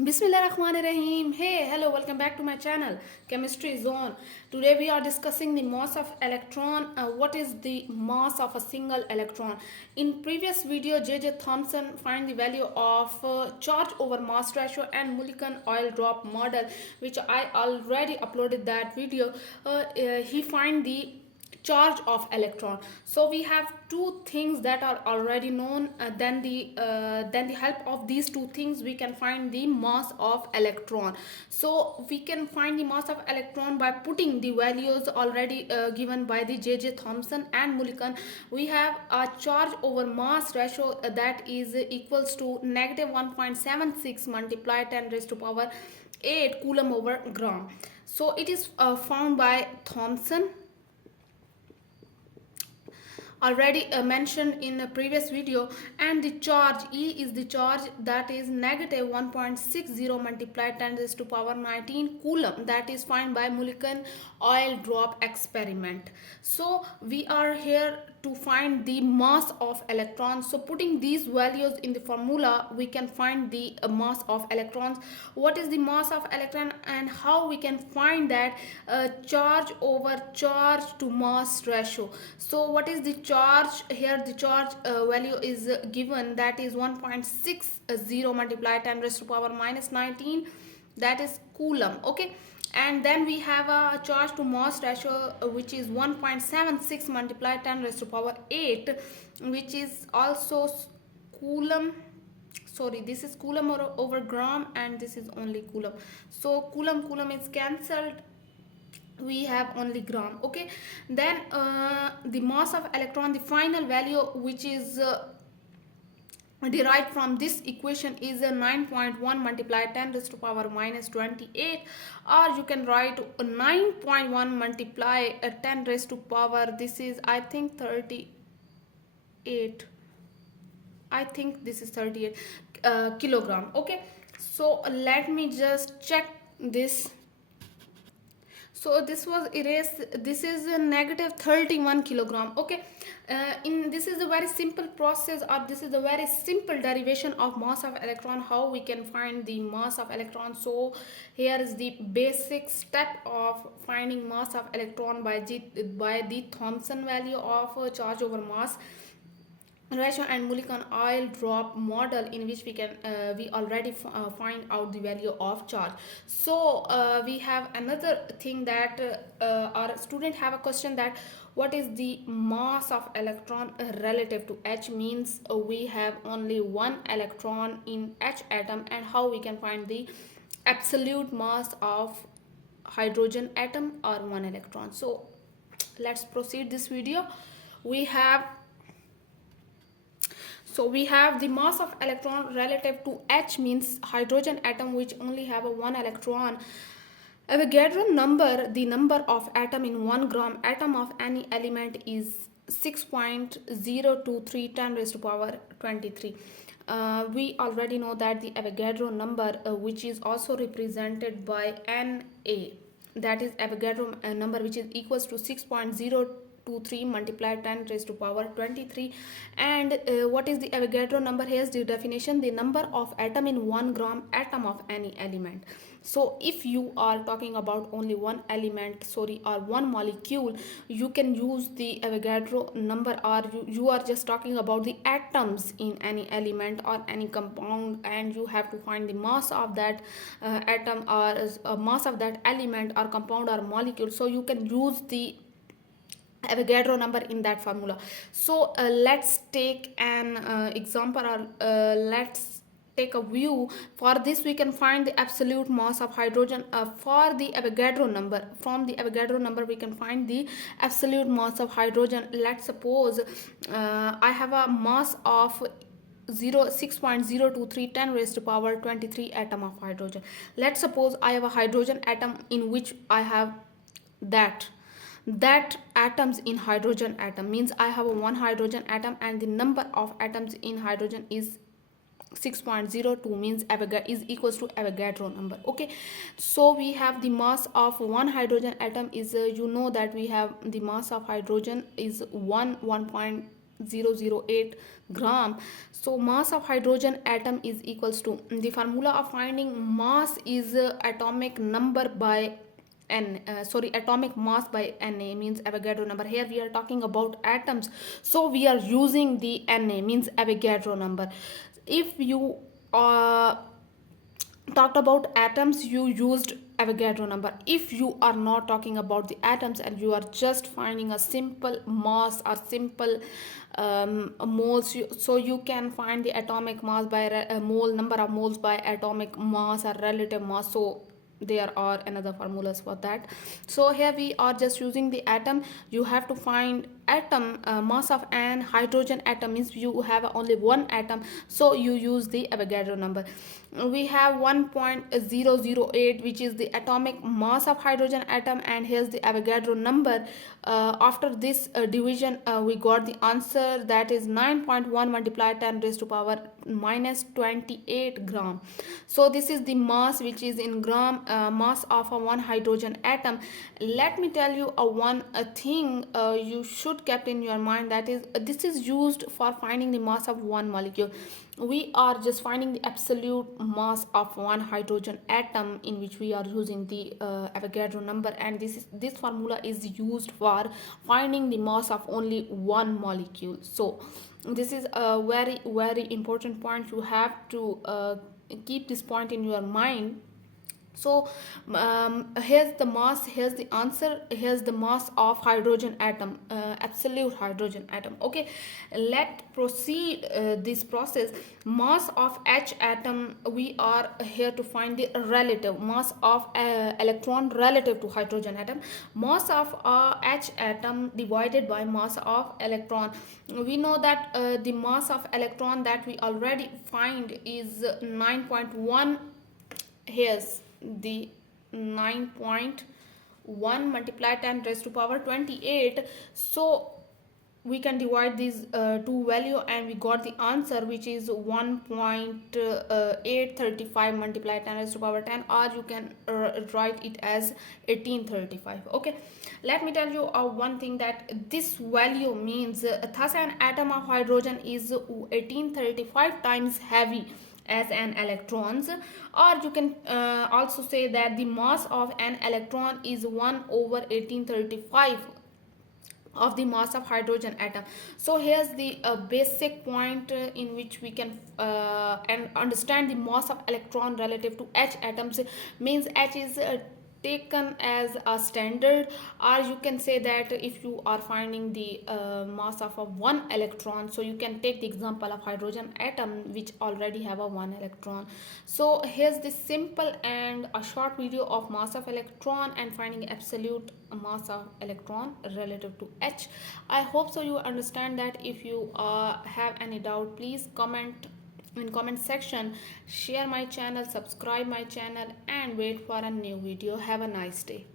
Bismillahirrahmanirrahim. Hey, hello, welcome back to my channel, Chemistry Zone. Today we are discussing the mass of electron. What is the mass of a single electron? In previous video, J.J. Thomson find the value of charge over mass ratio and Mulliken oil drop model, which I already uploaded that video. He find the charge of electron. So we have two things that are already known. Then the help of these two things we can find the mass of electron. So we can find the mass of electron by putting the values already given by the J.J. Thomson and Mulliken. We have a charge over mass ratio that is equals to negative 1.76 multiplied 10 raised to power 8 coulomb over gram. So it is found by Thomson, already mentioned in a previous video, and the charge E is the charge that is negative 1.60 multiplied 10 raised to power 19 coulomb, that is found by Mulliken oil drop experiment. So we are here to find the mass of electrons. So putting these values in the formula, we can find the mass of electrons. What is the mass of electron and how we can find that? Charge over charge to mass ratio. So what is the charge here? The charge value is given, that is 1.60 multiplied 10 raised to power minus 19, that is coulomb. Okay, and then we have a charge to mass ratio which is 1.76 multiplied 10 raised to power 8, which is also coulomb. Sorry, this is coulomb over gram, and this is only coulomb. So coulomb is cancelled, we have only gram. Okay, then the mass of electron, the final value which is derived from this equation is a 9.1 multiplied 10 raised to power minus 28, or you can write 9.1 multiply 10 raised to power, this is I think 38, I think this is 38 kilogram. Okay, so let me just check this. So this was erased, this is a negative 31 kilogram. Okay, in this is a very simple process, or this is a very simple derivation of mass of electron, how we can find the mass of electron. So here is the basic step of finding mass of electron by the Thomson value of charge over mass ratio and Mulliken oil drop model, in which we already find out the value of charge. So we have another thing that our student have a question that what is the mass of electron relative to H, means we have only one electron in H atom, and how we can find the absolute mass of hydrogen atom or one electron. So let's proceed this video. We have the mass of electron relative to H, means hydrogen atom which only have a one electron. Avogadro number, the number of atom in 1 gram atom of any element is 6.023 10 raised to power 23. We already know that the Avogadro number, which is also represented by Na, that is Avogadro number, which is equals to 6.023 multiplied 10 raised to power 23. And what is the Avogadro number? Here's the definition: the number of atom in 1 gram atom of any element. So if you are talking about only one element, or one molecule, you can use the Avogadro number, or you are just talking about the atoms in any element or any compound, and you have to find the mass of that atom, or mass of that element or compound or molecule. So you can use the Avogadro number in that formula. So let's take an example, or let's take a view. For this we can find the absolute mass of hydrogen for the Avogadro number. From the Avogadro number we can find the absolute mass of hydrogen. Let's suppose I have a mass of 6.023 10 raised to power 23 atom of hydrogen. Let's suppose I have a hydrogen atom in which I have that atoms in hydrogen atom, means I have a one hydrogen atom and the number of atoms in hydrogen is 6.02, means is equals to Avogadro number. Okay, so we have the mass of one hydrogen atom is you know that we have the mass of hydrogen is 1 0.008 gram. So mass of hydrogen atom is equals to, the formula of finding mass is atomic number by atomic mass by Na, means Avogadro number. Here we are talking about atoms, so we are using the Na, means Avogadro number. If you uh, talked about atoms, you used Avogadro number. If you are not talking about the atoms and you are just finding a simple mass or simple moles, so you can find the atomic mass by mole, number of moles by atomic mass or relative mass. So there are another formulas for that. So here we are just using the atom. You have to find atom mass of an hydrogen atom, means you have only one atom, so you use the Avogadro number. We have 1.008, which is the atomic mass of hydrogen atom, and here's the Avogadro number. After this division, we got the answer, that is 9.1 multiplied 10 raised to power minus 28 gram. So this is the mass which is in gram, mass of a one hydrogen atom. Let me tell you one thing you should keep in your mind, that is this is used for finding the mass of one molecule. We are just finding the absolute mass of one hydrogen atom, in which we are using the Avogadro number, and this formula is used for finding the mass of only one molecule. So this is a very very important point. You have to keep this point in your mind. So here's the mass, here's the answer, here's the mass of hydrogen atom, absolute hydrogen atom. Okay, let proceed this process. Mass of H atom, we are here to find the relative mass of electron relative to hydrogen atom. Mass of H atom divided by mass of electron. We know that the mass of electron that we already find is 9.1. Here's the 9.1 multiplied 10 raised to power 28. So we can divide these two value, and we got the answer, which is 1.835 multiplied 10 raised to power 10, or you can write it as 1835. Okay, let me tell you one thing, that this value means thus an atom of hydrogen is 1835 times heavy as an electrons, or you can also say that the mass of an electron is 1 over 1835 of the mass of hydrogen atom. So here's the basic point in which we can and understand the mass of electron relative to H atoms, means H is taken as a standard, or you can say that if you are finding the mass of a one electron, so you can take the example of hydrogen atom which already have a one electron. So here's the simple and a short video of mass of electron and finding absolute mass of electron relative to H. I hope so you understand that. If you have any doubt, please comment in comment section. Share my channel, subscribe my channel, and wait for a new video. Have a nice day.